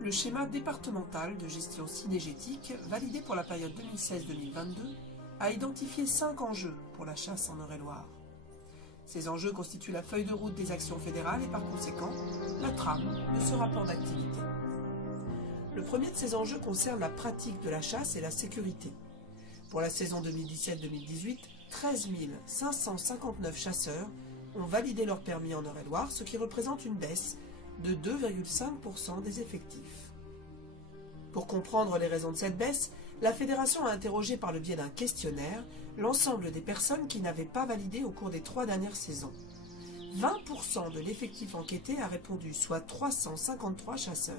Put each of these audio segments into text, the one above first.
Le schéma départemental de gestion cynégétique, validé pour la période 2016-2022, a identifié 5 enjeux pour la chasse en Eure-et-Loir. Ces enjeux constituent la feuille de route des actions fédérales et par conséquent, la trame de ce rapport d'activité. Le premier de ces enjeux concerne la pratique de la chasse et la sécurité. Pour la saison 2017-2018, 13 559 chasseurs ont validé leur permis en Eure-et-Loir, ce qui représente une baisse de 2,5% des effectifs. Pour comprendre les raisons de cette baisse, la Fédération a interrogé par le biais d'un questionnaire l'ensemble des personnes qui n'avaient pas validé au cours des 3 dernières saisons. 20% de l'effectif enquêté a répondu, soit 353 chasseurs.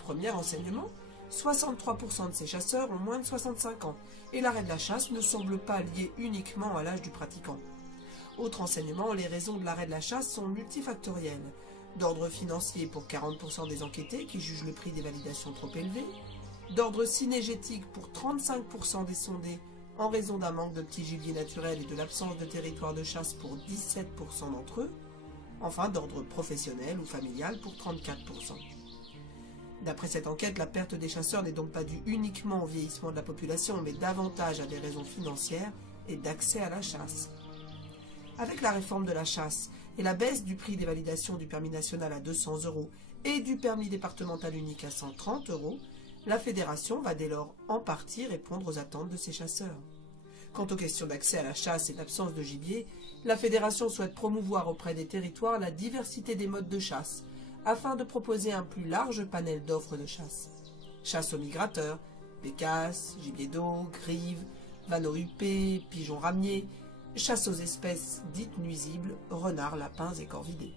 Premier enseignement, 63% de ces chasseurs ont moins de 65 ans et l'arrêt de la chasse ne semble pas lié uniquement à l'âge du pratiquant. Autre enseignement, les raisons de l'arrêt de la chasse sont multifactorielles. D'ordre financier pour 40% des enquêtés qui jugent le prix des validations trop élevé, d'ordre cynégétique pour 35% des sondés en raison d'un manque de petits gibiers naturels et de l'absence de territoire de chasse pour 17% d'entre eux, enfin d'ordre professionnel ou familial pour 34%. D'après cette enquête, la perte des chasseurs n'est donc pas due uniquement au vieillissement de la population, mais davantage à des raisons financières et d'accès à la chasse. Avec la réforme de la chasse et la baisse du prix des validations du permis national à 200 € et du permis départemental unique à 130 €, la Fédération va dès lors en partie répondre aux attentes de ses chasseurs. Quant aux questions d'accès à la chasse et d'absence de gibier, la Fédération souhaite promouvoir auprès des territoires la diversité des modes de chasse, afin de proposer un plus large panel d'offres de chasse. Chasse aux migrateurs, bécasses, gibier d'eau, grives, vanneaux huppés, pigeons ramiers, chasse aux espèces dites nuisibles, renards, lapins et corvidés.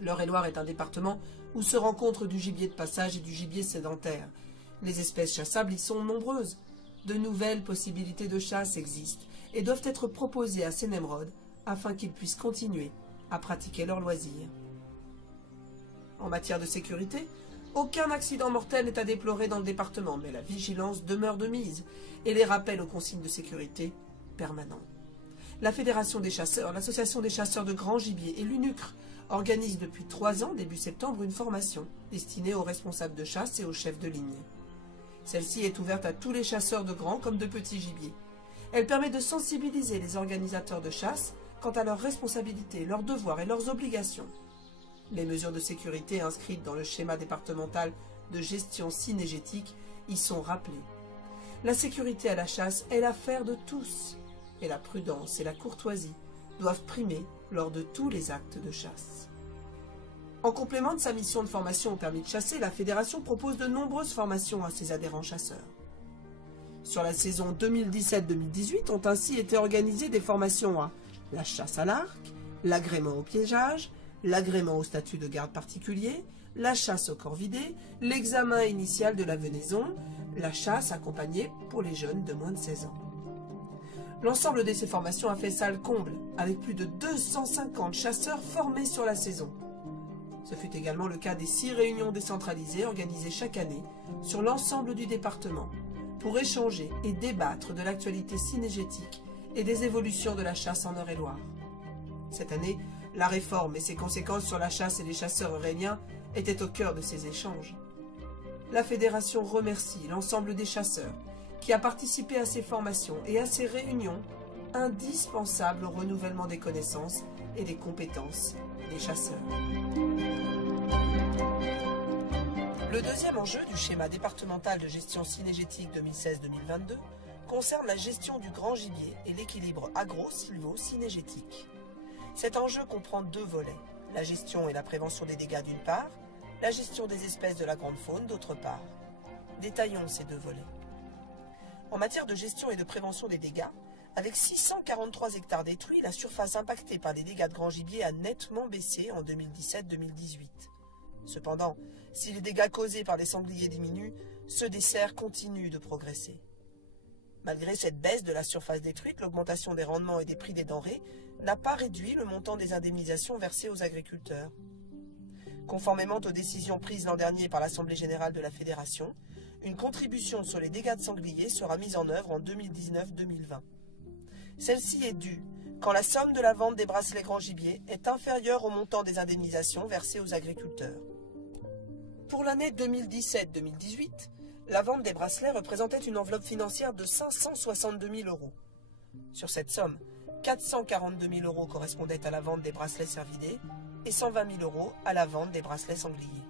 L'Eure-et-Loir est un département où se rencontrent du gibier de passage et du gibier sédentaire. Les espèces chassables y sont nombreuses. De nouvelles possibilités de chasse existent et doivent être proposées à ces Nemrod afin qu'ils puissent continuer à pratiquer leurs loisirs. En matière de sécurité, aucun accident mortel n'est à déplorer dans le département, mais la vigilance demeure de mise et les rappels aux consignes de sécurité permanents. La Fédération des chasseurs, l'Association des chasseurs de grand gibier et l'UNUCRE organisent depuis 3 ans, début septembre, une formation destinée aux responsables de chasse et aux chefs de ligne. Celle-ci est ouverte à tous les chasseurs de grand comme de petits gibiers. Elle permet de sensibiliser les organisateurs de chasse quant à leurs responsabilités, leurs devoirs et leurs obligations. Les mesures de sécurité inscrites dans le schéma départemental de gestion cynégétique y sont rappelées. La sécurité à la chasse est l'affaire de tous, et la prudence et la courtoisie doivent primer lors de tous les actes de chasse. En complément de sa mission de formation au permis de chasser, la Fédération propose de nombreuses formations à ses adhérents chasseurs. Sur la saison 2017-2018 ont ainsi été organisées des formations à la chasse à l'arc, l'agrément au piégeage, l'agrément au statut de garde particulier, la chasse au corvidé, l'examen initial de la venaison, la chasse accompagnée pour les jeunes de moins de 16 ans. L'ensemble de ces formations a fait salle comble, avec plus de 250 chasseurs formés sur la saison. Ce fut également le cas des 6 réunions décentralisées organisées chaque année sur l'ensemble du département, pour échanger et débattre de l'actualité cynégétique et des évolutions de la chasse en Eure-et-Loir. Cette année, la réforme et ses conséquences sur la chasse et les chasseurs euréliens étaient au cœur de ces échanges. La Fédération remercie l'ensemble des chasseurs qui a participé à ces formations et à ces réunions indispensables au renouvellement des connaissances et des compétences des chasseurs. Le deuxième enjeu du schéma départemental de gestion cynégétique 2016-2022 concerne la gestion du grand gibier et l'équilibre agro-silvo-cynégétique. Cet enjeu comprend 2 volets, la gestion et la prévention des dégâts d'une part, la gestion des espèces de la grande faune d'autre part. Détaillons ces 2 volets. En matière de gestion et de prévention des dégâts, avec 643 hectares détruits, la surface impactée par les dégâts de grand gibier a nettement baissé en 2017-2018. Cependant, si les dégâts causés par les sangliers diminuent, ceux des cerfs continuent de progresser. Malgré cette baisse de la surface détruite, l'augmentation des rendements et des prix des denrées n'a pas réduit le montant des indemnisations versées aux agriculteurs. Conformément aux décisions prises l'an dernier par l'Assemblée générale de la Fédération, une contribution sur les dégâts de sangliers sera mise en œuvre en 2019-2020. Celle-ci est due quand la somme de la vente des bracelets grand gibier est inférieure au montant des indemnisations versées aux agriculteurs. Pour l'année 2017-2018, la vente des bracelets représentait une enveloppe financière de 562 000 euros. Sur cette somme, 442 000 euros correspondaient à la vente des bracelets cervidés et 120 000 euros à la vente des bracelets sangliers.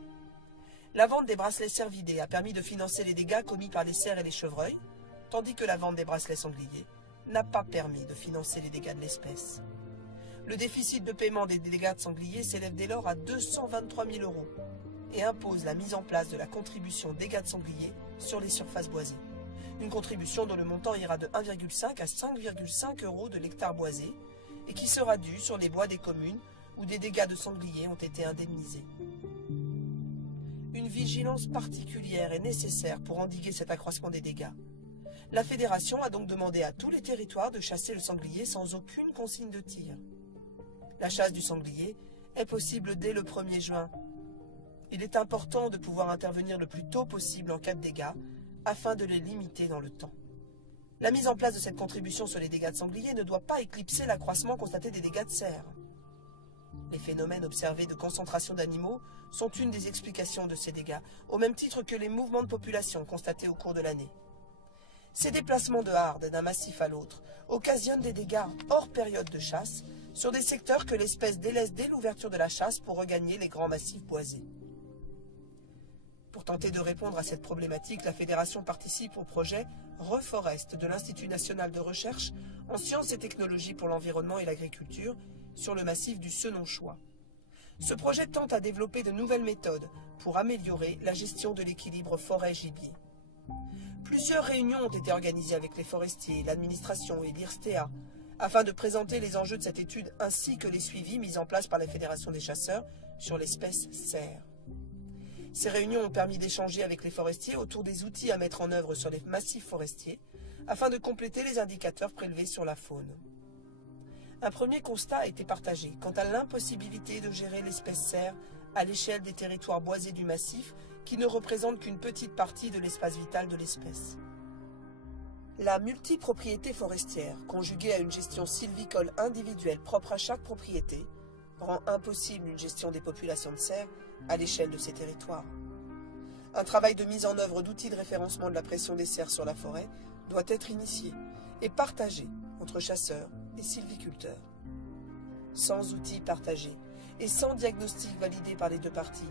La vente des bracelets cervidés a permis de financer les dégâts commis par les cerfs et les chevreuils, tandis que la vente des bracelets sangliers n'a pas permis de financer les dégâts de l'espèce. Le déficit de paiement des dégâts de sangliers s'élève dès lors à 223 000 euros et impose la mise en place de la contribution dégâts de sangliers sur les surfaces boisées. Une contribution dont le montant ira de 1,5 à 5,5 euros de l'hectare boisé et qui sera due sur les bois des communes où des dégâts de sangliers ont été indemnisés. Une vigilance particulière est nécessaire pour endiguer cet accroissement des dégâts. La Fédération a donc demandé à tous les territoires de chasser le sanglier sans aucune consigne de tir. La chasse du sanglier est possible dès le 1er juin. Il est important de pouvoir intervenir le plus tôt possible en cas de dégâts afin de les limiter dans le temps. La mise en place de cette contribution sur les dégâts de sanglier ne doit pas éclipser l'accroissement constaté des dégâts de cerfs. Les phénomènes observés de concentration d'animaux sont une des explications de ces dégâts, au même titre que les mouvements de population constatés au cours de l'année. Ces déplacements de hardes d'un massif à l'autre occasionnent des dégâts hors période de chasse sur des secteurs que l'espèce délaisse dès l'ouverture de la chasse pour regagner les grands massifs boisés. Pour tenter de répondre à cette problématique, la Fédération participe au projet Reforest de l'Institut national de recherche en sciences et technologies pour l'environnement et l'agriculture sur le massif du Senonchois. Ce projet tente à développer de nouvelles méthodes pour améliorer la gestion de l'équilibre forêt-gibier. Plusieurs réunions ont été organisées avec les forestiers, l'administration et l'IRSTEA afin de présenter les enjeux de cette étude ainsi que les suivis mis en place par la Fédération des chasseurs sur l'espèce cerf. Ces réunions ont permis d'échanger avec les forestiers autour des outils à mettre en œuvre sur les massifs forestiers afin de compléter les indicateurs prélevés sur la faune. Un premier constat a été partagé quant à l'impossibilité de gérer l'espèce cerf à l'échelle des territoires boisés du massif qui ne représentent qu'une petite partie de l'espace vital de l'espèce. La multipropriété forestière, conjuguée à une gestion sylvicole individuelle propre à chaque propriété, rend impossible une gestion des populations de cerfs à l'échelle de ces territoires. Un travail de mise en œuvre d'outils de référencement de la pression des cerfs sur la forêt doit être initié et partagé entre chasseurs et sylviculteurs. Sans outils partagés et sans diagnostic validé par les deux parties,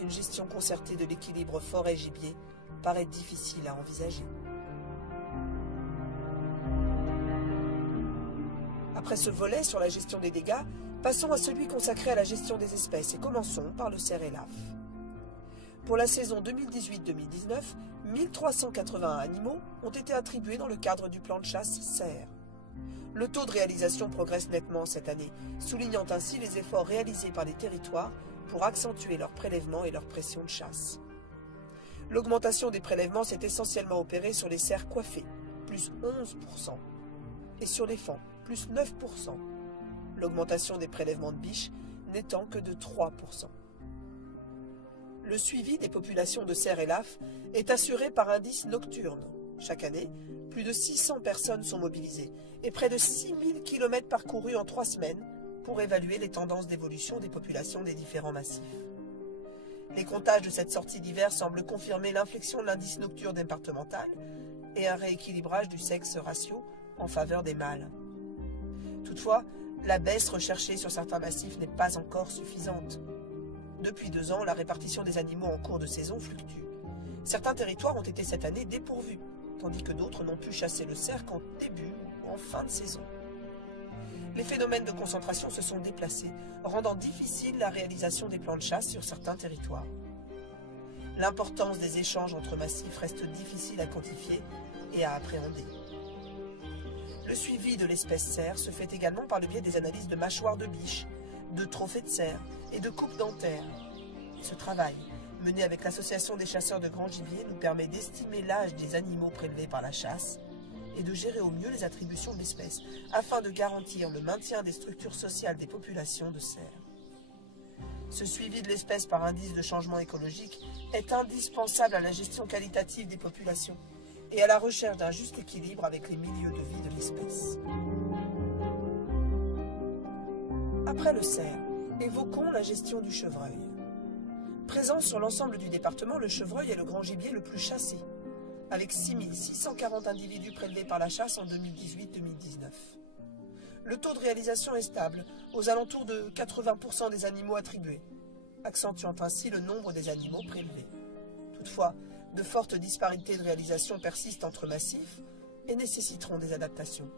une gestion concertée de l'équilibre forêt-gibier paraît difficile à envisager. Après ce volet sur la gestion des dégâts, passons à celui consacré à la gestion des espèces et commençons par le cerf élaphe. Pour la saison 2018-2019, 1381 animaux ont été attribués dans le cadre du plan de chasse cerf. Le taux de réalisation progresse nettement cette année, soulignant ainsi les efforts réalisés par les territoires pour accentuer leurs prélèvements et leur pression de chasse. L'augmentation des prélèvements s'est essentiellement opérée sur les cerfs coiffés, plus 11%, et sur les faons, plus 9%. L'augmentation des prélèvements de biches n'étant que de 3%. Le suivi des populations de cerfs élaphes est assuré par indice nocturne. Chaque année, plus de 600 personnes sont mobilisées et près de 6000 km parcourus en 3 semaines pour évaluer les tendances d'évolution des populations des différents massifs. Les comptages de cette sortie d'hiver semblent confirmer l'inflexion de l'indice nocturne départemental et un rééquilibrage du sexe ratio en faveur des mâles. Toutefois, la baisse recherchée sur certains massifs n'est pas encore suffisante. Depuis 2 ans, la répartition des animaux en cours de saison fluctue. Certains territoires ont été cette année dépourvus, tandis que d'autres n'ont pu chasser le cerf qu'en début ou en fin de saison. Les phénomènes de concentration se sont déplacés, rendant difficile la réalisation des plans de chasse sur certains territoires. L'importance des échanges entre massifs reste difficile à quantifier et à appréhender. Le suivi de l'espèce cerf se fait également par le biais des analyses de mâchoires de biche, de trophées de cerf et de coupes dentaires. Ce travail, mené avec l'Association des chasseurs de grand gibier, nous permet d'estimer l'âge des animaux prélevés par la chasse et de gérer au mieux les attributions de l'espèce, afin de garantir le maintien des structures sociales des populations de cerfs. Ce suivi de l'espèce par indice de changement écologique est indispensable à la gestion qualitative des populations et à la recherche d'un juste équilibre avec les milieux de vie de l'espèce. Après le cerf, évoquons la gestion du chevreuil. Présent sur l'ensemble du département, le chevreuil est le grand gibier le plus chassé, avec 6 640 individus prélevés par la chasse en 2018-2019. Le taux de réalisation est stable, aux alentours de 80% des animaux attribués, accentuant ainsi le nombre des animaux prélevés. Toutefois, de fortes disparités de réalisation persistent entre massifs et nécessiteront des adaptations.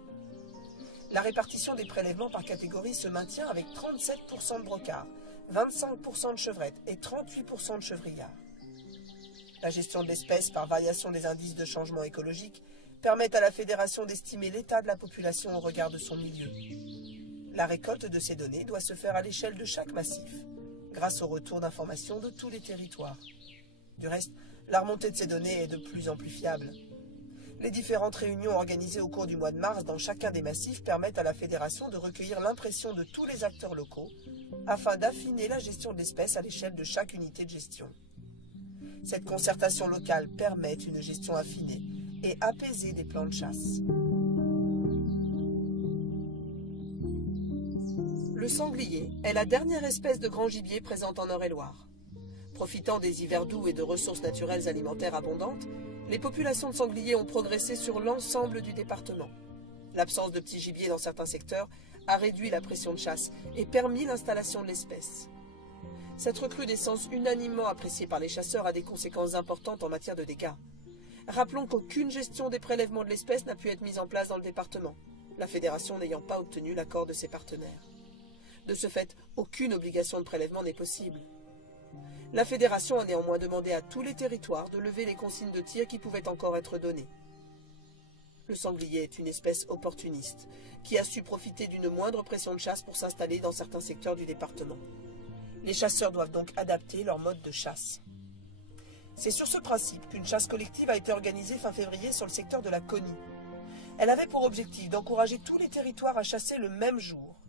La répartition des prélèvements par catégorie se maintient avec 37% de brocards, 25% de chevrettes et 38% de chevrillards. La gestion de l'espèce par variation des indices de changement écologique permet à la fédération d'estimer l'état de la population au regard de son milieu. La récolte de ces données doit se faire à l'échelle de chaque massif, grâce au retour d'informations de tous les territoires. Du reste, la remontée de ces données est de plus en plus fiable. Les différentes réunions organisées au cours du mois de mars dans chacun des massifs permettent à la fédération de recueillir l'impression de tous les acteurs locaux afin d'affiner la gestion de l'espèce à l'échelle de chaque unité de gestion. Cette concertation locale permet une gestion affinée et apaisée des plans de chasse. Le sanglier est la dernière espèce de grand gibier présente en Eure-et-Loir. Profitant des hivers doux et de ressources naturelles alimentaires abondantes, les populations de sangliers ont progressé sur l'ensemble du département. L'absence de petits gibiers dans certains secteurs a réduit la pression de chasse et permis l'installation de l'espèce. Cette recrudescence unanimement appréciée par les chasseurs a des conséquences importantes en matière de dégâts. Rappelons qu'aucune gestion des prélèvements de l'espèce n'a pu être mise en place dans le département, la fédération n'ayant pas obtenu l'accord de ses partenaires. De ce fait, aucune obligation de prélèvement n'est possible. La fédération a néanmoins demandé à tous les territoires de lever les consignes de tir qui pouvaient encore être données. Le sanglier est une espèce opportuniste, qui a su profiter d'une moindre pression de chasse pour s'installer dans certains secteurs du département. Les chasseurs doivent donc adapter leur mode de chasse. C'est sur ce principe qu'une chasse collective a été organisée fin février sur le secteur de la Caunie. Elle avait pour objectif d'encourager tous les territoires à chasser le même jour.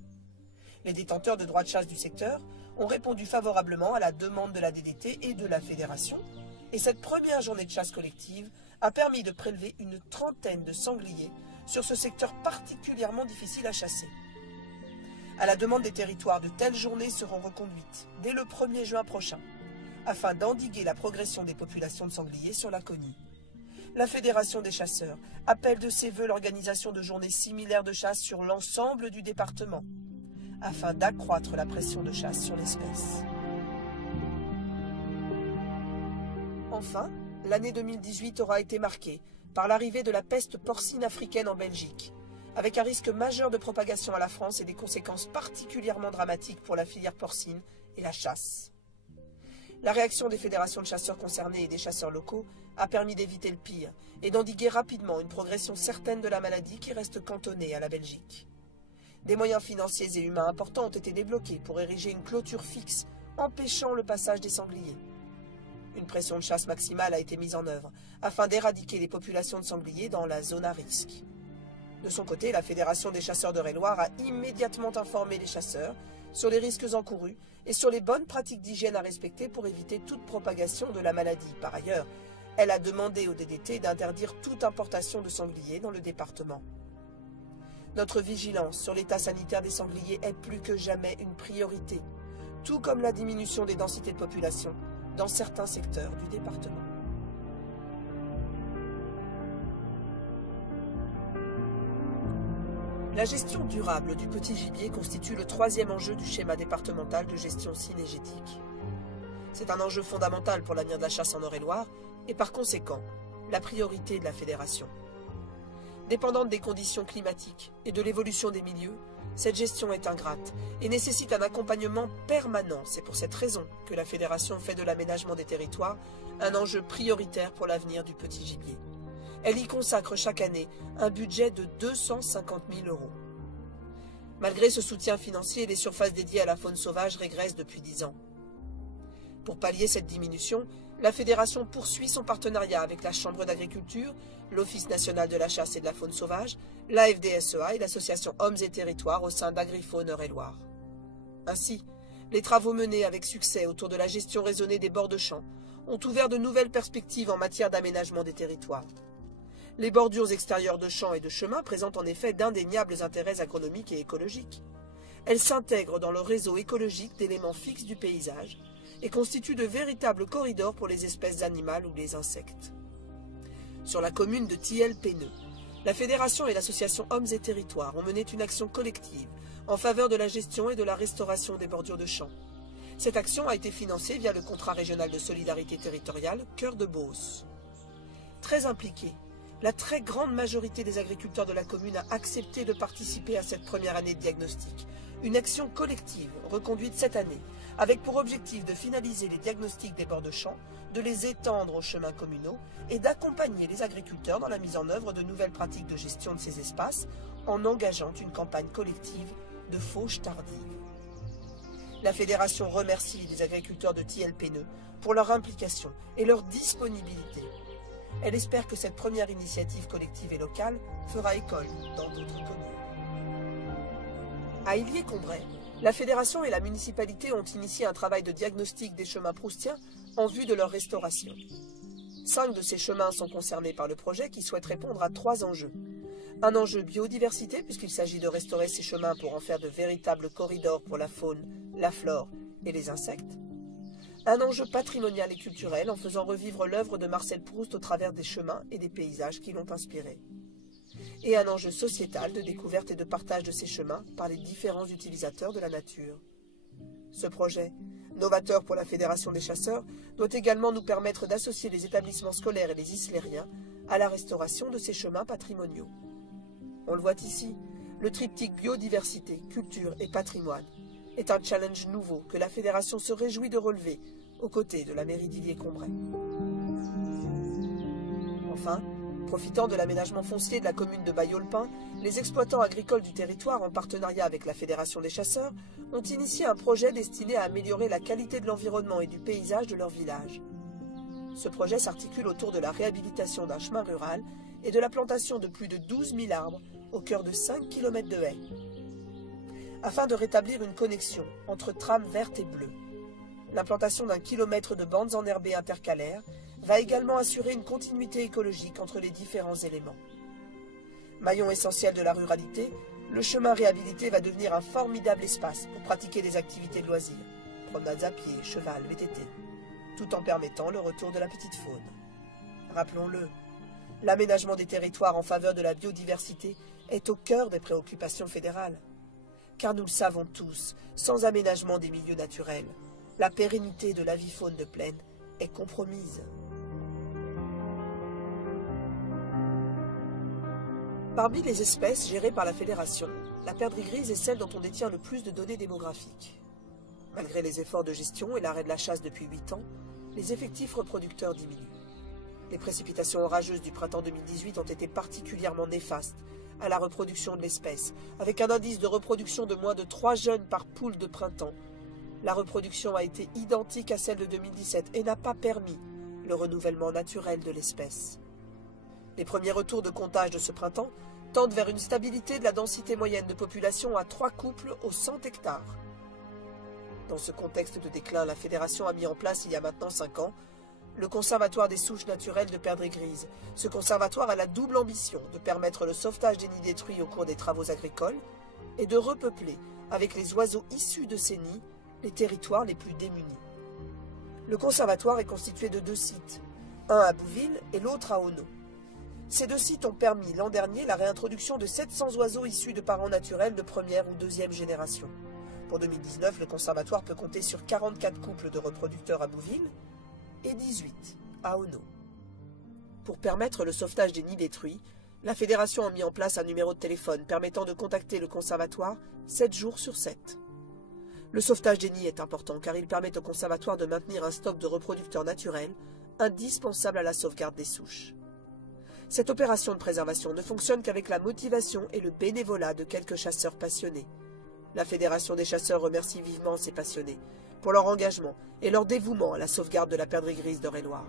Les détenteurs de droits de chasse du secteur ont répondu favorablement à la demande de la DDT et de la fédération, et cette première journée de chasse collective a permis de prélever une trentaine de sangliers sur ce secteur particulièrement difficile à chasser. À la demande des territoires, de telles journées seront reconduites dès le 1er juin prochain, afin d'endiguer la progression des populations de sangliers sur la Caunie. La Fédération des chasseurs appelle de ses vœux l'organisation de journées similaires de chasse sur l'ensemble du département, afin d'accroître la pression de chasse sur l'espèce. Enfin, l'année 2018 aura été marquée par l'arrivée de la peste porcine africaine en Belgique, avec un risque majeur de propagation à la France et des conséquences particulièrement dramatiques pour la filière porcine et la chasse. La réaction des fédérations de chasseurs concernés et des chasseurs locaux a permis d'éviter le pire et d'endiguer rapidement une progression certaine de la maladie qui reste cantonnée à la Belgique. Des moyens financiers et humains importants ont été débloqués pour ériger une clôture fixe empêchant le passage des sangliers. Une pression de chasse maximale a été mise en œuvre afin d'éradiquer les populations de sangliers dans la zone à risque. De son côté, la Fédération des chasseurs d'Eure-et-Loir a immédiatement informé les chasseurs sur les risques encourus et sur les bonnes pratiques d'hygiène à respecter pour éviter toute propagation de la maladie. Par ailleurs, elle a demandé au DDT d'interdire toute importation de sangliers dans le département. Notre vigilance sur l'état sanitaire des sangliers est plus que jamais une priorité, tout comme la diminution des densités de population dans certains secteurs du département. La gestion durable du petit gibier constitue le troisième enjeu du schéma départemental de gestion cynégétique. C'est un enjeu fondamental pour l'avenir de la chasse en Eure-et-Loir et par conséquent, la priorité de la fédération. Dépendante des conditions climatiques et de l'évolution des milieux, cette gestion est ingrate et nécessite un accompagnement permanent. C'est pour cette raison que la fédération fait de l'aménagement des territoires un enjeu prioritaire pour l'avenir du petit gibier. Elle y consacre chaque année un budget de 250 000 €. Malgré ce soutien financier, les surfaces dédiées à la faune sauvage régressent depuis 10 ans. Pour pallier cette diminution, la fédération poursuit son partenariat avec la Chambre d'agriculture, l'Office national de la chasse et de la faune sauvage, la FDSEA et l'association Hommes et Territoires au sein d'Agrifaune Eure-et-Loir. Ainsi, les travaux menés avec succès autour de la gestion raisonnée des bords de champs ont ouvert de nouvelles perspectives en matière d'aménagement des territoires. Les bordures extérieures de champs et de chemins présentent en effet d'indéniables intérêts agronomiques et écologiques. Elles s'intègrent dans le réseau écologique d'éléments fixes du paysage et constituent de véritables corridors pour les espèces animales ou les insectes. Sur la commune de Thiel-Penneux, la Fédération et l'association Hommes et Territoires ont mené une action collective en faveur de la gestion et de la restauration des bordures de champs. Cette action a été financée via le contrat régional de solidarité territoriale Cœur de Beauce. Très impliquée, la très grande majorité des agriculteurs de la commune a accepté de participer à cette première année de diagnostic, une action collective reconduite cette année, avec pour objectif de finaliser les diagnostics des bords de champs, de les étendre aux chemins communaux et d'accompagner les agriculteurs dans la mise en œuvre de nouvelles pratiques de gestion de ces espaces en engageant une campagne collective de fauche tardive. La Fédération remercie les agriculteurs de Thiel-Penneux pour leur implication et leur disponibilité. Elle espère que cette première initiative collective et locale fera école dans d'autres communes. À Illiers-Combray, la Fédération et la municipalité ont initié un travail de diagnostic des chemins proustiens en vue de leur restauration. 5 de ces chemins sont concernés par le projet qui souhaite répondre à 3 enjeux. Un enjeu biodiversité, puisqu'il s'agit de restaurer ces chemins pour en faire de véritables corridors pour la faune, la flore et les insectes. Un enjeu patrimonial et culturel en faisant revivre l'œuvre de Marcel Proust au travers des chemins et des paysages qui l'ont inspiré. Et un enjeu sociétal de découverte et de partage de ces chemins par les différents utilisateurs de la nature. Ce projet, novateur pour la Fédération des chasseurs, doit également nous permettre d'associer les établissements scolaires et les islériens à la restauration de ces chemins patrimoniaux. On le voit ici, le triptyque biodiversité, culture et patrimoine est un challenge nouveau que la Fédération se réjouit de relever aux côtés de la mairie d'Illiers-Combray. Enfin, profitant de l'aménagement foncier de la commune de Bailleau-le-Pin, les exploitants agricoles du territoire, en partenariat avec la Fédération des chasseurs, ont initié un projet destiné à améliorer la qualité de l'environnement et du paysage de leur village. Ce projet s'articule autour de la réhabilitation d'un chemin rural et de la plantation de plus de 12 000 arbres au cœur de 5 km de haies, afin de rétablir une connexion entre trames vertes et bleues. L'implantation d'un kilomètre de bandes enherbées intercalaires va également assurer une continuité écologique entre les différents éléments. Maillon essentiel de la ruralité, le chemin réhabilité va devenir un formidable espace pour pratiquer des activités de loisirs, promenades à pied, cheval, VTT, tout en permettant le retour de la petite faune. Rappelons-le, l'aménagement des territoires en faveur de la biodiversité est au cœur des préoccupations fédérales. Car nous le savons tous, sans aménagement des milieux naturels, la pérennité de l'avifaune de plaine est compromise. Parmi les espèces gérées par la Fédération, la perdrix grise est celle dont on détient le plus de données démographiques. Malgré les efforts de gestion et l'arrêt de la chasse depuis 8 ans, les effectifs reproducteurs diminuent. Les précipitations orageuses du printemps 2018 ont été particulièrement néfastes à la reproduction de l'espèce, avec un indice de reproduction de moins de 3 jeunes par poule de printemps. La reproduction a été identique à celle de 2017 et n'a pas permis le renouvellement naturel de l'espèce. Les premiers retours de comptage de ce printemps tendent vers une stabilité de la densité moyenne de population à 3 couples aux 100 hectares. Dans ce contexte de déclin, la Fédération a mis en place il y a maintenant 5 ans le Conservatoire des souches naturelles de perdrix grise. Ce conservatoire a la double ambition de permettre le sauvetage des nids détruits au cours des travaux agricoles et de repeupler, avec les oiseaux issus de ces nids, les territoires les plus démunis. Le conservatoire est constitué de 2 sites, un à Bouville et l'autre à Auneau. Ces 2 sites ont permis l'an dernier la réintroduction de 700 oiseaux issus de parents naturels de première ou deuxième génération. Pour 2019, le conservatoire peut compter sur 44 couples de reproducteurs à Bouville et 18 à Auneau. Pour permettre le sauvetage des nids détruits, la Fédération a mis en place un numéro de téléphone permettant de contacter le conservatoire 7 jours sur 7. Le sauvetage des nids est important car il permet au conservatoire de maintenir un stock de reproducteurs naturels indispensable à la sauvegarde des souches. Cette opération de préservation ne fonctionne qu'avec la motivation et le bénévolat de quelques chasseurs passionnés. La Fédération des chasseurs remercie vivement ces passionnés pour leur engagement et leur dévouement à la sauvegarde de la perdrix grise d'Eure-et-Loir.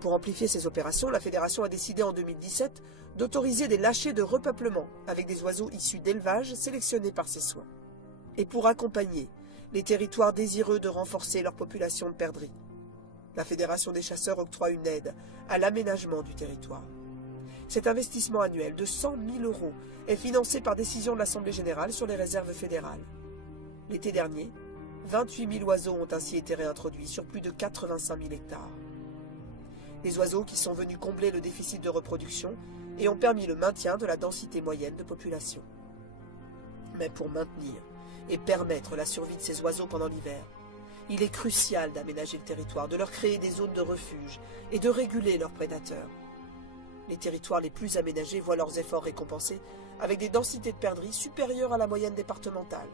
Pour amplifier ces opérations, la Fédération a décidé en 2017 d'autoriser des lâchers de repeuplement avec des oiseaux issus d'élevage sélectionnés par ses soins. Et pour accompagner les territoires désireux de renforcer leur population de perdrix, la Fédération des chasseurs octroie une aide à l'aménagement du territoire. Cet investissement annuel de 100 000 € est financé par décision de l'Assemblée générale sur les réserves fédérales. L'été dernier, 28 000 oiseaux ont ainsi été réintroduits sur plus de 85 000 hectares. Des oiseaux qui sont venus combler le déficit de reproduction et ont permis le maintien de la densité moyenne de population. Mais pour maintenir et permettre la survie de ces oiseaux pendant l'hiver, il est crucial d'aménager le territoire, de leur créer des zones de refuge et de réguler leurs prédateurs. Les territoires les plus aménagés voient leurs efforts récompensés avec des densités de perdrix supérieures à la moyenne départementale.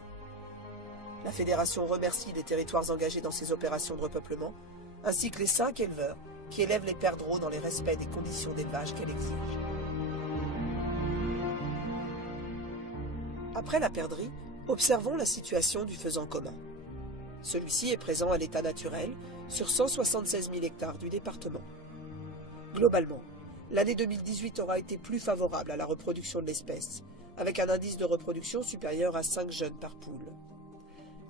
La Fédération remercie les territoires engagés dans ces opérations de repeuplement, ainsi que les 5 éleveurs qui élèvent les perdreaux dans les respects des conditions d'élevage qu'elle exige. Après la perdrix, observons la situation du faisan commun. Celui-ci est présent à l'état naturel sur 176 000 hectares du département. Globalement, l'année 2018 aura été plus favorable à la reproduction de l'espèce, avec un indice de reproduction supérieur à 5 jeunes par poule.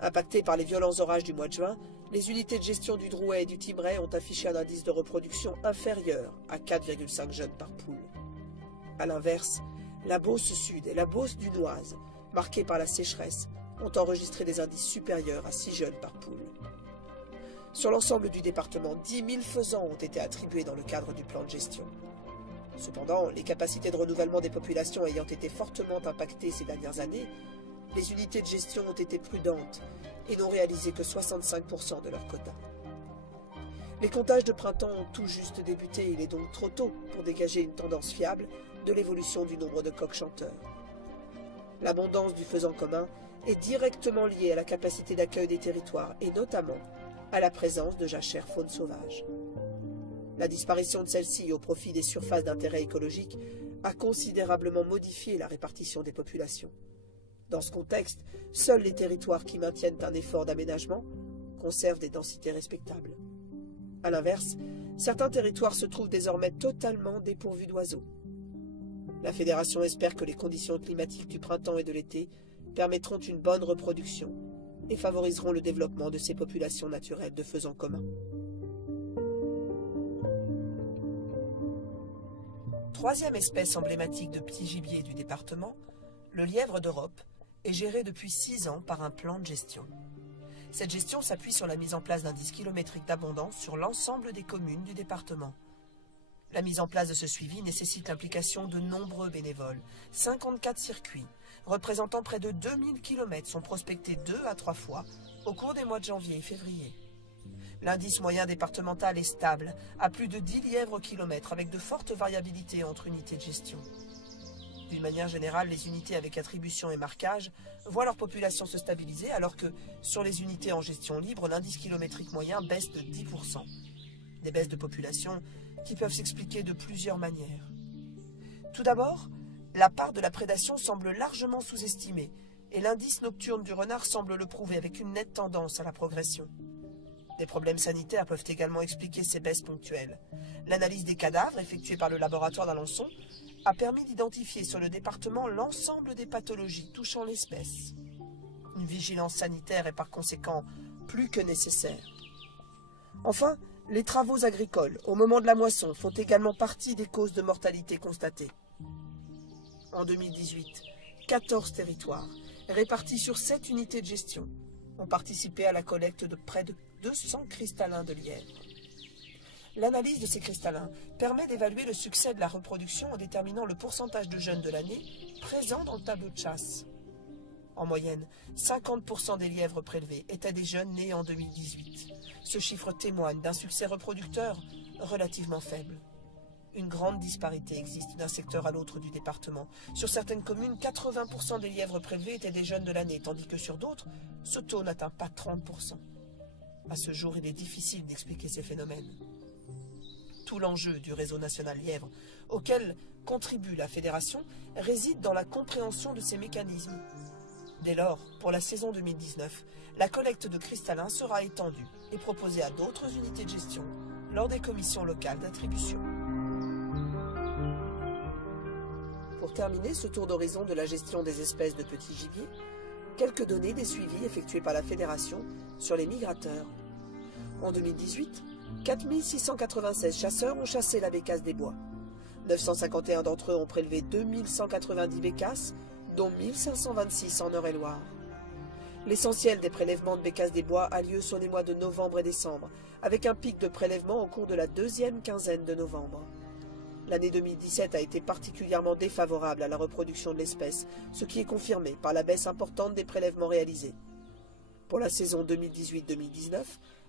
Impactées par les violents orages du mois de juin, les unités de gestion du Drouet et du Tibret ont affiché un indice de reproduction inférieur à 4,5 jeunes par poule. A l'inverse, la Beauce Sud et la Beauce du Noise, marquées par la sécheresse, ont enregistré des indices supérieurs à 6 jeunes par poule. Sur l'ensemble du département, 10 000 faisans ont été attribués dans le cadre du plan de gestion. Cependant, les capacités de renouvellement des populations ayant été fortement impactées ces dernières années, les unités de gestion ont été prudentes et n'ont réalisé que 65% de leur quota. Les comptages de printemps ont tout juste débuté, il est donc trop tôt pour dégager une tendance fiable de l'évolution du nombre de coqs chanteurs. L'abondance du faisan commun est directement liée à la capacité d'accueil des territoires et notamment à la présence de jachères faune sauvage. La disparition de celle-ci au profit des surfaces d'intérêt écologique a considérablement modifié la répartition des populations. Dans ce contexte, seuls les territoires qui maintiennent un effort d'aménagement conservent des densités respectables. A l'inverse, certains territoires se trouvent désormais totalement dépourvus d'oiseaux. La Fédération espère que les conditions climatiques du printemps et de l'été permettront une bonne reproduction et favoriseront le développement de ces populations naturelles de faisans communs. Troisième espèce emblématique de petit gibier du département, le lièvre d'Europe est géré depuis 6 ans par un plan de gestion. Cette gestion s'appuie sur la mise en place d'indices kilométriques d'abondance sur l'ensemble des communes du département. La mise en place de ce suivi nécessite l'implication de nombreux bénévoles. 54 circuits, représentant près de 2000 km, sont prospectés 2 à 3 fois au cours des mois de janvier et février. L'indice moyen départemental est stable, à plus de 10 lièvres au kilomètre, avec de fortes variabilités entre unités de gestion. D'une manière générale, les unités avec attribution et marquage voient leur population se stabiliser, alors que sur les unités en gestion libre, l'indice kilométrique moyen baisse de 10%. Des baisses de population qui peuvent s'expliquer de plusieurs manières. Tout d'abord, la part de la prédation semble largement sous-estimée, et l'indice nocturne du renard semble le prouver avec une nette tendance à la progression. Des problèmes sanitaires peuvent également expliquer ces baisses ponctuelles. L'analyse des cadavres effectuée par le laboratoire d'Alençon a permis d'identifier sur le département l'ensemble des pathologies touchant l'espèce. Une vigilance sanitaire est par conséquent plus que nécessaire. Enfin, les travaux agricoles au moment de la moisson font également partie des causes de mortalité constatées. En 2018, 14 territoires, répartis sur 7 unités de gestion, ont participé à la collecte de près de 200 cristallins de lièvre. L'analyse de ces cristallins permet d'évaluer le succès de la reproduction en déterminant le pourcentage de jeunes de l'année présents dans le tableau de chasse. En moyenne, 50% des lièvres prélevés étaient des jeunes nés en 2018. Ce chiffre témoigne d'un succès reproducteur relativement faible. Une grande disparité existe d'un secteur à l'autre du département. Sur certaines communes, 80% des lièvres prélevés étaient des jeunes de l'année, tandis que sur d'autres, ce taux n'atteint pas 30%. À ce jour, il est difficile d'expliquer ces phénomènes. Tout l'enjeu du réseau national lièvre, auquel contribue la Fédération, réside dans la compréhension de ces mécanismes. Dès lors, pour la saison 2019, la collecte de cristallins sera étendue et proposée à d'autres unités de gestion lors des commissions locales d'attribution. Pour terminer ce tour d'horizon de la gestion des espèces de petits gibiers, quelques données des suivis effectués par la Fédération sur les migrateurs. En 2018, 4 696 chasseurs ont chassé la bécasse des bois. 951 d'entre eux ont prélevé 2190 bécasses, dont 1526 en Eure-et-Loire. L'essentiel des prélèvements de bécasses des bois a lieu sur les mois de novembre et décembre, avec un pic de prélèvement au cours de la deuxième quinzaine de novembre. L'année 2017 a été particulièrement défavorable à la reproduction de l'espèce, ce qui est confirmé par la baisse importante des prélèvements réalisés. Pour la saison 2018-2019,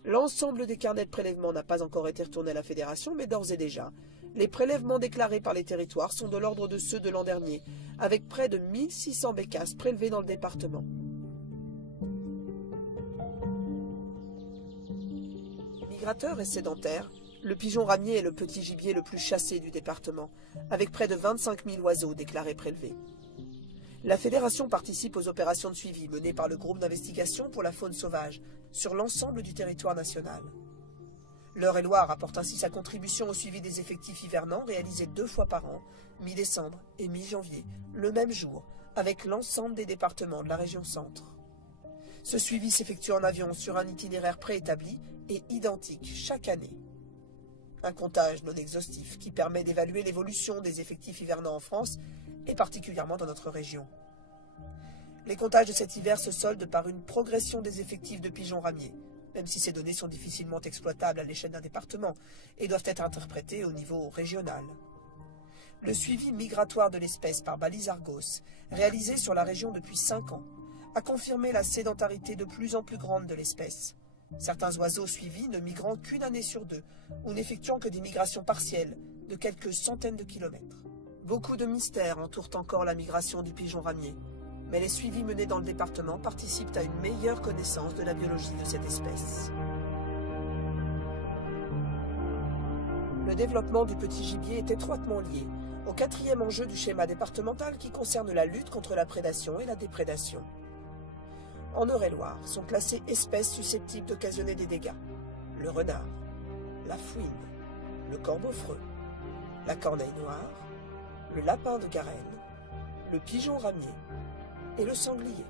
l'ensemble des carnets de prélèvement n'a pas encore été retourné à la Fédération, mais d'ores et déjà, les prélèvements déclarés par les territoires sont de l'ordre de ceux de l'an dernier, avec près de 1600 bécasses prélevées dans le département. Migrateur et sédentaire, le pigeon ramier est le petit gibier le plus chassé du département, avec près de 25 000 oiseaux déclarés prélevés. La Fédération participe aux opérations de suivi menées par le groupe d'investigation pour la faune sauvage sur l'ensemble du territoire national. L'Eure-et-Loir apporte ainsi sa contribution au suivi des effectifs hivernants réalisés 2 fois par an, mi-décembre et mi-janvier, le même jour, avec l'ensemble des départements de la région centre. Ce suivi s'effectue en avion sur un itinéraire préétabli et identique chaque année. Un comptage non exhaustif qui permet d'évaluer l'évolution des effectifs hivernants en France et particulièrement dans notre région. Les comptages de cet hiver se soldent par une progression des effectifs de pigeons ramiers, même si ces données sont difficilement exploitables à l'échelle d'un département et doivent être interprétées au niveau régional. Le suivi migratoire de l'espèce par balise Argos, réalisé sur la région depuis 5 ans, a confirmé la sédentarité de plus en plus grande de l'espèce. Certains oiseaux suivis ne migrant qu'une année sur 2, ou n'effectuant que des migrations partielles de quelques centaines de kilomètres. Beaucoup de mystères entourent encore la migration du pigeon ramier, mais les suivis menés dans le département participent à une meilleure connaissance de la biologie de cette espèce. Le développement du petit gibier est étroitement lié au 4e enjeu du schéma départemental qui concerne la lutte contre la prédation et la déprédation. En Eure-et-Loir sont classées espèces susceptibles d'occasionner des dégâts: le renard, la fouine, le corbeau-freux, la corneille noire, le lapin de Garenne, le pigeon ramier et le sanglier.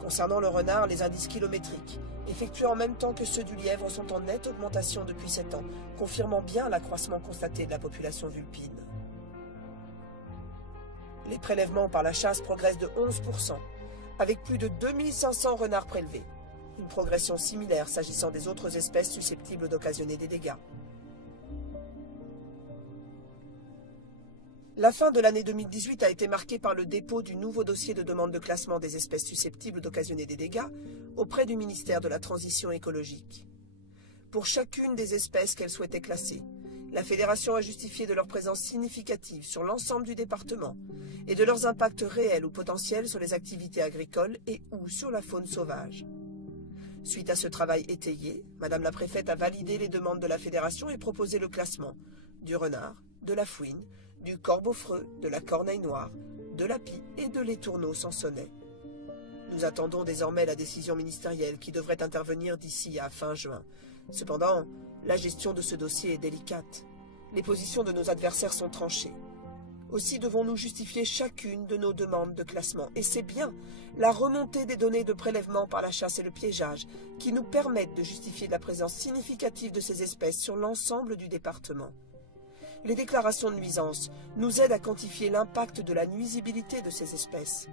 Concernant le renard, les indices kilométriques, effectués en même temps que ceux du lièvre, sont en nette augmentation depuis 7 ans, confirmant bien l'accroissement constaté de la population vulpine. Les prélèvements par la chasse progressent de 11%, avec plus de 2500 renards prélevés. Une progression similaire s'agissant des autres espèces susceptibles d'occasionner des dégâts. La fin de l'année 2018 a été marquée par le dépôt du nouveau dossier de demande de classement des espèces susceptibles d'occasionner des dégâts auprès du ministère de la Transition écologique. Pour chacune des espèces qu'elle souhaitait classer, la Fédération a justifié de leur présence significative sur l'ensemble du département et de leurs impacts réels ou potentiels sur les activités agricoles et ou sur la faune sauvage. Suite à ce travail étayé, Madame la Préfète a validé les demandes de la Fédération et proposé le classement du renard, de la fouine, du corbeau-freux, de la corneille noire, de la pie et de l'étourneau sansonnet. Nous attendons désormais la décision ministérielle qui devrait intervenir d'ici à fin juin. Cependant, la gestion de ce dossier est délicate. Les positions de nos adversaires sont tranchées. Aussi devons-nous justifier chacune de nos demandes de classement. Et c'est bien la remontée des données de prélèvement par la chasse et le piégeage qui nous permettent de justifier la présence significative de ces espèces sur l'ensemble du département. Les déclarations de nuisance nous aident à quantifier l'impact de la nuisibilité de ces espèces.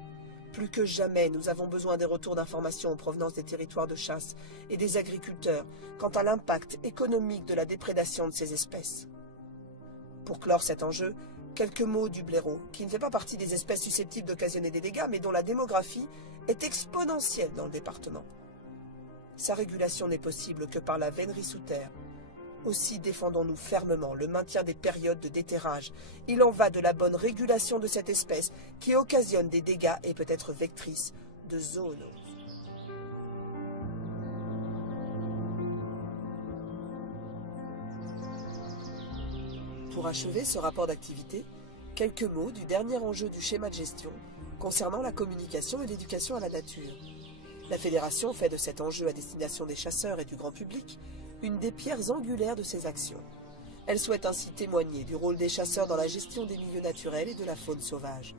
Plus que jamais, nous avons besoin des retours d'informations en provenance des territoires de chasse et des agriculteurs quant à l'impact économique de la déprédation de ces espèces. Pour clore cet enjeu, quelques mots du blaireau, qui ne fait pas partie des espèces susceptibles d'occasionner des dégâts, mais dont la démographie est exponentielle dans le département. Sa régulation n'est possible que par la vénerie sous terre. Aussi défendons-nous fermement le maintien des périodes de déterrage. Il en va de la bonne régulation de cette espèce qui occasionne des dégâts et peut être vectrice de zoonoses. Pour achever ce rapport d'activité, quelques mots du dernier enjeu du schéma de gestion concernant la communication et l'éducation à la nature. La Fédération fait de cet enjeu à destination des chasseurs et du grand public une des pierres angulaires de ses actions. Elle souhaite ainsi témoigner du rôle des chasseurs dans la gestion des milieux naturels et de la faune sauvage.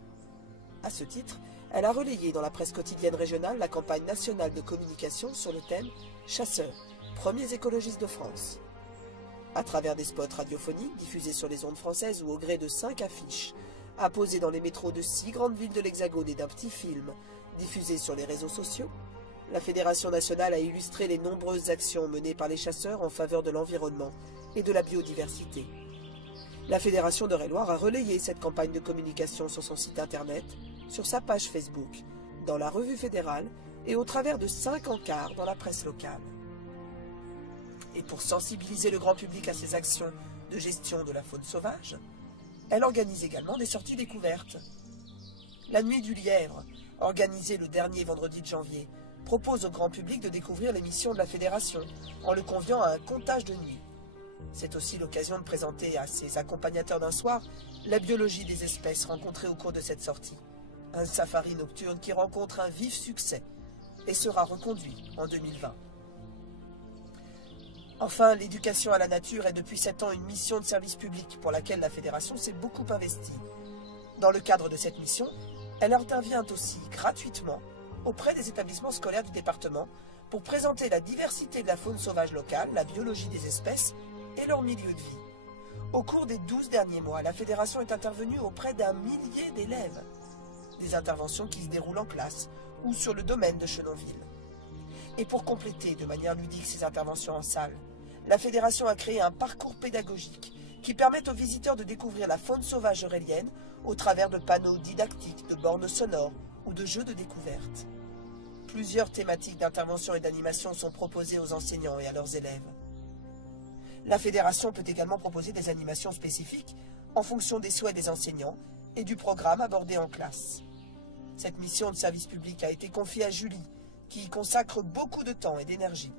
À ce titre, elle a relayé dans la presse quotidienne régionale la campagne nationale de communication sur le thème « Chasseurs, premiers écologistes de France ». À travers des spots radiophoniques diffusés sur les ondes françaises ou au gré de 5 affiches, apposées dans les métros de 6 grandes villes de l'Hexagone et d'un petit film diffusé sur les réseaux sociaux, la Fédération nationale a illustré les nombreuses actions menées par les chasseurs en faveur de l'environnement et de la biodiversité. La Fédération d'Eure-et-Loir a relayé cette campagne de communication sur son site internet, sur sa page Facebook, dans la revue fédérale et au travers de 5 encarts dans la presse locale. Et pour sensibiliser le grand public à ses actions de gestion de la faune sauvage, elle organise également des sorties découvertes. La Nuit du Lièvre, organisée le dernier vendredi de janvier, propose au grand public de découvrir les missions de la Fédération en le conviant à un comptage de nuit. C'est aussi l'occasion de présenter à ses accompagnateurs d'un soir la biologie des espèces rencontrées au cours de cette sortie. Un safari nocturne qui rencontre un vif succès et sera reconduit en 2020. Enfin, l'éducation à la nature est depuis 7 ans une mission de service public pour laquelle la Fédération s'est beaucoup investie. Dans le cadre de cette mission, elle intervient aussi gratuitement auprès des établissements scolaires du département pour présenter la diversité de la faune sauvage locale, la biologie des espèces et leur milieu de vie. Au cours des 12 derniers mois, la Fédération est intervenue auprès d'1 millier d'élèves. Des interventions qui se déroulent en classe ou sur le domaine de Chenonville. Et pour compléter de manière ludique ces interventions en salle, la Fédération a créé un parcours pédagogique qui permet aux visiteurs de découvrir la faune sauvage eurélienne au travers de panneaux didactiques, de bornes sonores ou de jeux de découverte. Plusieurs thématiques d'intervention et d'animation sont proposées aux enseignants et à leurs élèves. La Fédération peut également proposer des animations spécifiques en fonction des souhaits des enseignants et du programme abordé en classe. Cette mission de service public a été confiée à Julie, qui y consacre beaucoup de temps et d'énergie.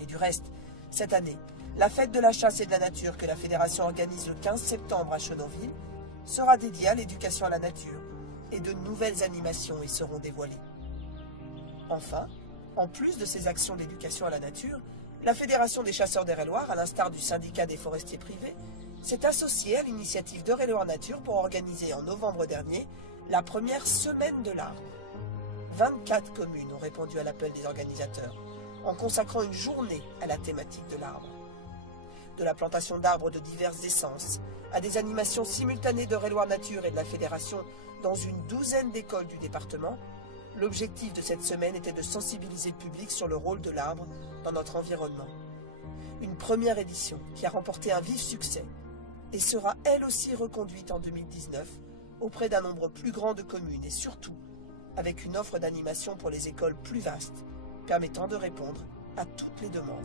Et du reste, cette année, la fête de la chasse et de la nature que la Fédération organise le 15 septembre à Chenonville sera dédiée à l'éducation à la nature et de nouvelles animations y seront dévoilées. Enfin, en plus de ces actions d'éducation à la nature, la Fédération des chasseurs d'Eure-et-Loir, à l'instar du syndicat des forestiers privés, s'est associée à l'initiative d'Eure-et-Loir Nature pour organiser en novembre dernier la première semaine de l'arbre. 24 communes ont répondu à l'appel des organisateurs, en consacrant une journée à la thématique de l'arbre. De la plantation d'arbres de diverses essences, à des animations simultanées d'Eure-et-Loir Nature et de la Fédération dans une 12aine d'écoles du département, l'objectif de cette semaine était de sensibiliser le public sur le rôle de l'arbre dans notre environnement. Une première édition qui a remporté un vif succès et sera elle aussi reconduite en 2019 auprès d'un nombre plus grand de communes et surtout avec une offre d'animation pour les écoles plus vaste, permettant de répondre à toutes les demandes.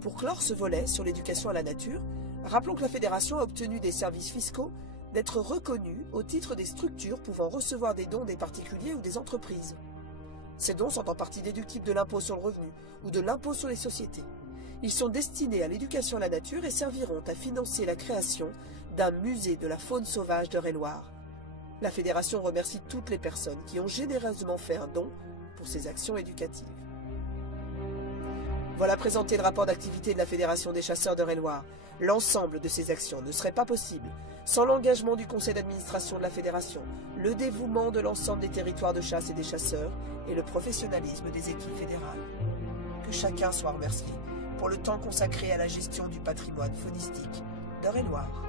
Pour clore ce volet sur l'éducation à la nature, rappelons que la Fédération a obtenu des services fiscaux d'être reconnue au titre des structures pouvant recevoir des dons des particuliers ou des entreprises. Ces dons sont en partie déductibles de l'impôt sur le revenu ou de l'impôt sur les sociétés. Ils sont destinés à l'éducation à la nature et serviront à financer la création d'un musée de la faune sauvage d'Eure-et-Loir. La Fédération remercie toutes les personnes qui ont généreusement fait un don pour ces actions éducatives. Voilà présenté le rapport d'activité de la Fédération des chasseurs d'Eure-et-Loir. L'ensemble de ces actions ne serait pas possible sans l'engagement du conseil d'administration de la Fédération, le dévouement de l'ensemble des territoires de chasse et des chasseurs et le professionnalisme des équipes fédérales. Que chacun soit remercié pour le temps consacré à la gestion du patrimoine faunistique d'Eure-et-Loir.